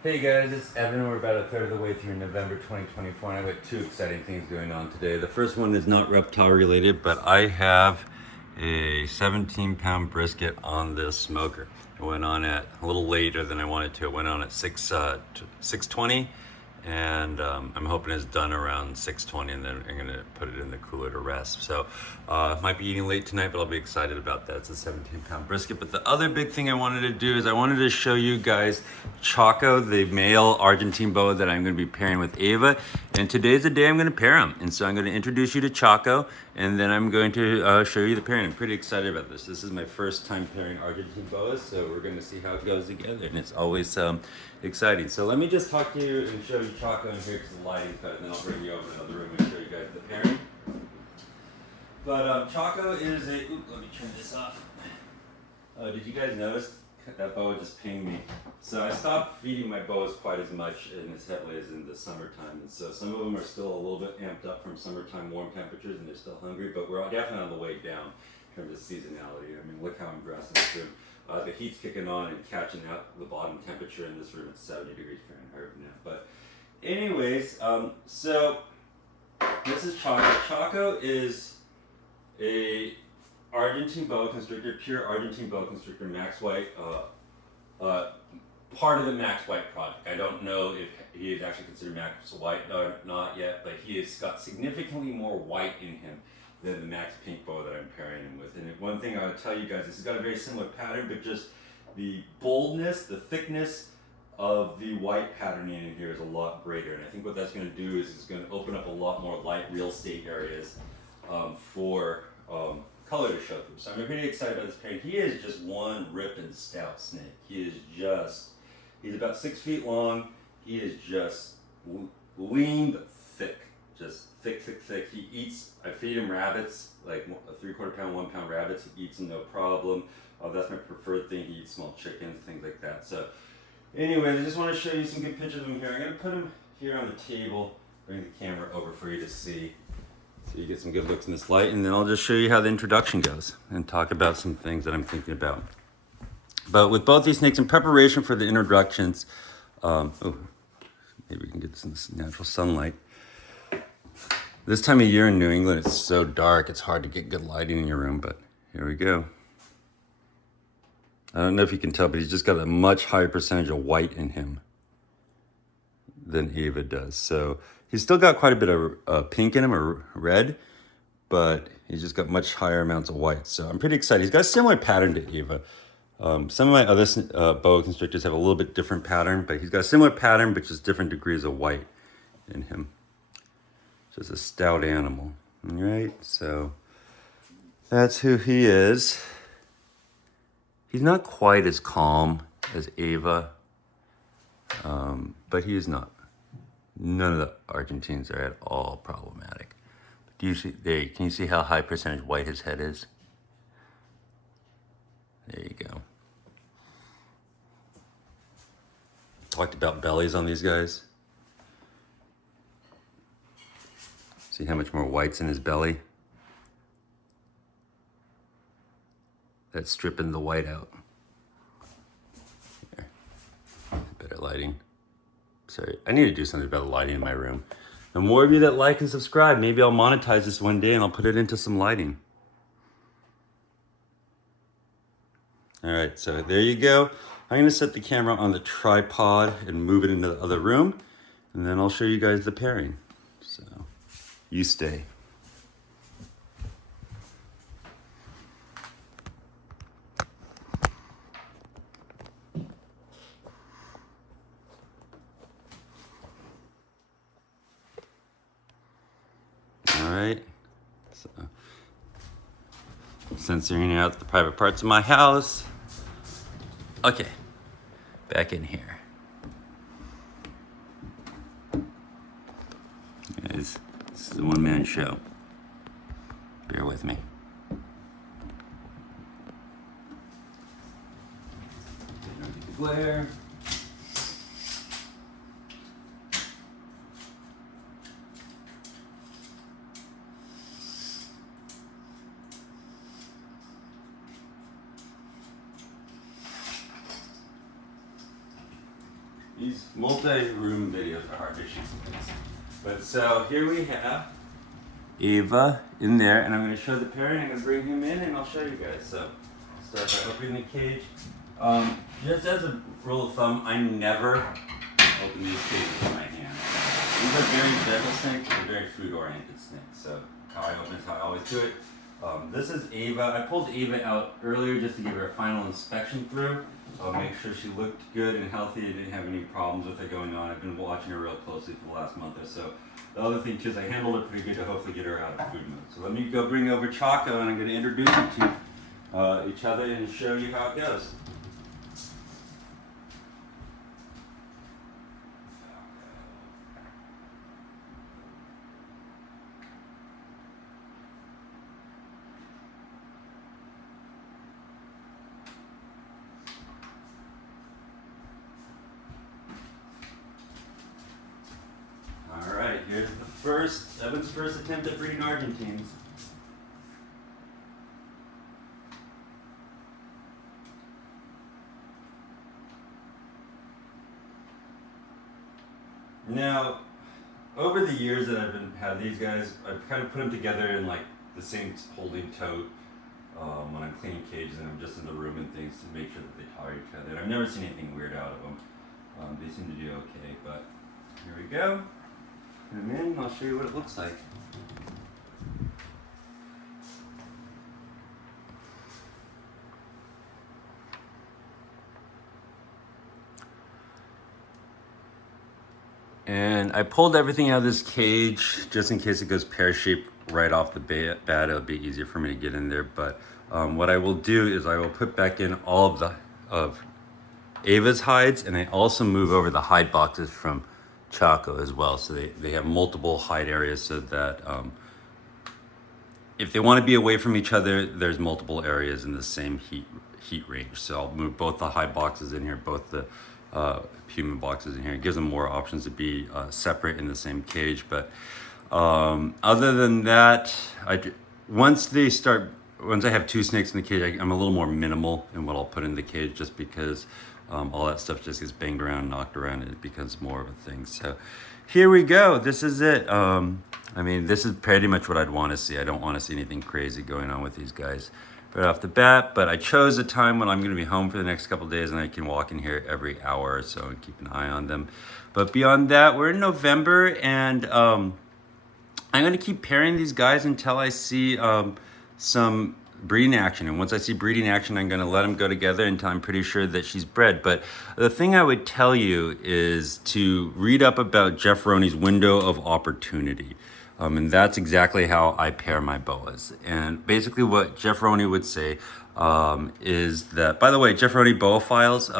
Hey guys, it's Evan. We're about a third of the way through November 2024, and I've got two exciting things going on today. The first one is not reptile related, but I have a 17-pound brisket on this smoker. It went on at a little later than I wanted to. It went on at 6:20, and I'm hoping it's done around 6:20, and then I'm gonna put it in the cooler to rest. So might be eating late tonight, but I'll be excited about that. It's a 17-pound brisket. But the other big thing I wanted to do is I wanted to show you guys Chaco, the male Argentine boa that I'm going to be pairing with Ava. And today's the day I'm going to pair them. And so I'm going to introduce you to Chaco, and then I'm going to show you the pairing. I'm pretty excited about this. This is my first time pairing Argentine boas, so we're going to see how it goes together. And it's always exciting. So let me just talk to you and show you Chaco in here because the lighting's better, and then I'll bring you over to another room and show you guys the pairing. But Chaco is a, let me turn this off. Did you guys notice that boa just pinged me? So I stopped feeding my boas quite as much and as heavily as in the summertime. And so some of them are still a little bit amped up from summertime warm temperatures and they're still hungry, but we're definitely on the way down in terms of seasonality. I mean, look how I'm dressed in this room. The heat's kicking on and catching out the bottom temperature in this room at 70 degrees Fahrenheit now. But anyways, so this is Chaco. Chaco is a Argentine boa constrictor, pure Argentine boa constrictor, Max White, part of the Max White project. I don't know if he is actually considered Max White or not yet, but he has got significantly more white in him than the Max Pink boa that I'm pairing him with. And one thing I would tell you guys, this has got a very similar pattern, but just the boldness, the thickness of the white patterning in here is a lot greater. And I think what that's going to do is it's going to open up a lot more light real estate areas for color to show through. So I'm pretty excited about this pairing. He is just one ripping stout snake. He's about 6 feet long. He is just lean but thick. Just thick. He eats, I feed him rabbits, like a 3/4 pound, 1 pound rabbits. He eats them no problem. That's my preferred thing. He eats small chickens, things like that. So anyway, I just want to show you some good pictures of him here. I'm going to put him here on the table, bring the camera over for you to see. So you get some good looks in this light, and then I'll just show you how the introduction goes and talk about some things that I'm thinking about. But with both these snakes, in preparation for the introductions, maybe we can get this in this natural sunlight. This time of year in New England, it's so dark, it's hard to get good lighting in your room, but here we go. I don't know if you can tell, but he's just got a much higher percentage of white in him than Ava does. So he's still got quite a bit of pink in him, or red, but he's just got much higher amounts of white. So I'm pretty excited. He's got a similar pattern to Ava. Some of my other boa constrictors have a little bit different pattern, but he's got a similar pattern, but just different degrees of white in him. Just a stout animal. All right, so that's who he is. He's not quite as calm as Ava, but he is not. None of the Argentines are at all problematic. Do you see there? Can you see how high percentage white his head is? There you go. Talked about bellies on these guys. See how much more white's in his belly? That's stripping the white out. Here. Better lighting. Sorry, I need to do something about the lighting in my room. The more of you that like and subscribe, maybe I'll monetize this one day and I'll put it into some lighting. All right, so there you go. I'm gonna set the camera on the tripod and move it into the other room, and then I'll show you guys the pairing. So, you stay. All right, so censoring out the private parts of my house. Okay, back in here. Guys, this is a one-man show. Bear with me. Glare. These multi-room videos are hard to shoot things. But so here we have Ava in there, and I'm going to show the parent. I'm going to bring him in, and I'll show you guys. So start by opening the cage. Just as a rule of thumb, I never open these cages with my hand. These are very gentle snakes, they're very food-oriented snakes. So how I open is how I always do it. This is Ava. I pulled Ava out earlier just to give her a final inspection through. I'll make sure she looked good and healthy and didn't have any problems with her going on. I've been watching her real closely for the last month or so. The other thing too is I handled her pretty good to hopefully get her out of food mode. So let me go bring over Chaco, and I'm going to introduce you to each other and show you how it goes. Alright, here's Evan's first attempt at breeding Argentines. Now, over the years that I've had these guys, I've kind of put them together in like the same holding tote when I'm cleaning cages and I'm just in the room and things to make sure that they tolerate each other. And I've never seen anything weird out of them. They seem to do okay, but here we go. Put them in, and I'll show you what it looks like. And I pulled everything out of this cage just in case it goes pear-shaped right off the bat. It'll be easier for me to get in there. But what I will do is I will put back in all of Ava's hides, and I also move over the hide boxes from Chaco as well. So they have multiple hide areas so that if they want to be away from each other, there's multiple areas in the same heat range. So I'll move both the hide boxes in here, both the human boxes in here. It gives them more options to be separate in the same cage. But other than that, once I have two snakes in the cage, I'm a little more minimal in what I'll put in the cage, just because all that stuff just gets banged around, knocked around, and it becomes more of a thing. So here we go. This is it. I mean, this is pretty much what I'd want to see. I don't want to see anything crazy going on with these guys right off the bat, but I chose a time when I'm going to be home for the next couple of days, and I can walk in here every hour or so and keep an eye on them. But beyond that, we're in November, and I'm going to keep pairing these guys until I see some breeding action. And once I see breeding action, I'm going to let them go together until I'm pretty sure that she's bred. But the thing I would tell you is to read up about Jeff Roney's window of opportunity. And that's exactly how I pair my boas. And basically what Jeff Roney would say is that, by the way, Jeff Roney Boa Files,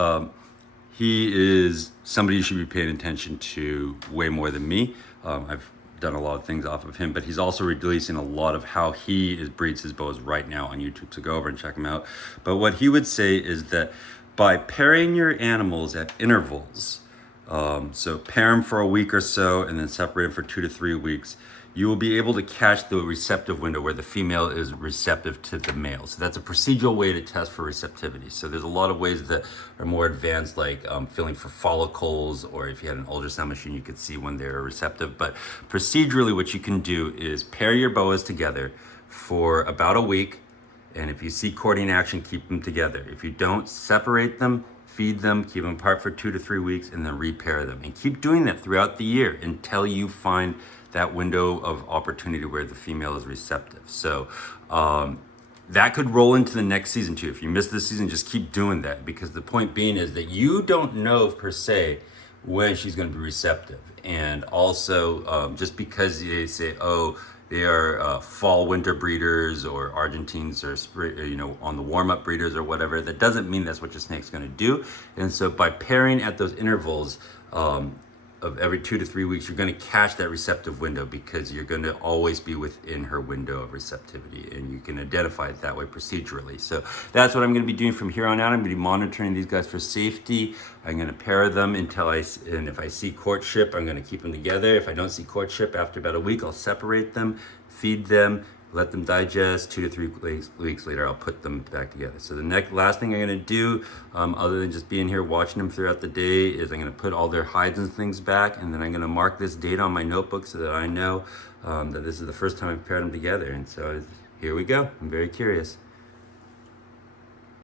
he is somebody you should be paying attention to way more than me. I've done a lot of things off of him, but he's also releasing a lot of how he breeds his boas right now on YouTube. So go over and check him out. But what he would say is that by pairing your animals at intervals, so pair them for a week or so and then separate them for 2 to 3 weeks, you will be able to catch the receptive window where the female is receptive to the male. So that's a procedural way to test for receptivity. So there's a lot of ways that are more advanced, like feeling for follicles, or if you had an ultrasound machine, you could see when they're receptive. But procedurally, what you can do is pair your boas together for about a week. And if you see courting action, keep them together. If you don't, separate them, feed them, keep them apart for 2 to 3 weeks, and then repair them. And keep doing that throughout the year until you find that window of opportunity where the female is receptive. So that could roll into the next season too. If you miss this season, just keep doing that, because the point being is that you don't know per se when she's going to be receptive. And also just because they say, oh, they are fall winter breeders, or Argentines are on the warm-up breeders or whatever, that doesn't mean that's what your snake's going to do. And so by pairing at those intervals of every 2 to 3 weeks, you're going to catch that receptive window, because you're going to always be within her window of receptivity, and you can identify it that way procedurally. So that's what I'm going to be doing from here on out. I'm going to be monitoring these guys for safety. I'm going to pair them and if I see courtship, I'm going to keep them together. If I don't see courtship, after about a week, I'll separate them, feed them, let them digest. 2 to 3 weeks later, I'll put them back together. So the last thing I'm gonna do, other than just being here watching them throughout the day, is I'm gonna put all their hides and things back, and then I'm gonna mark this date on my notebook so that I know that this is the first time I've paired them together. And so here we go. I'm very curious.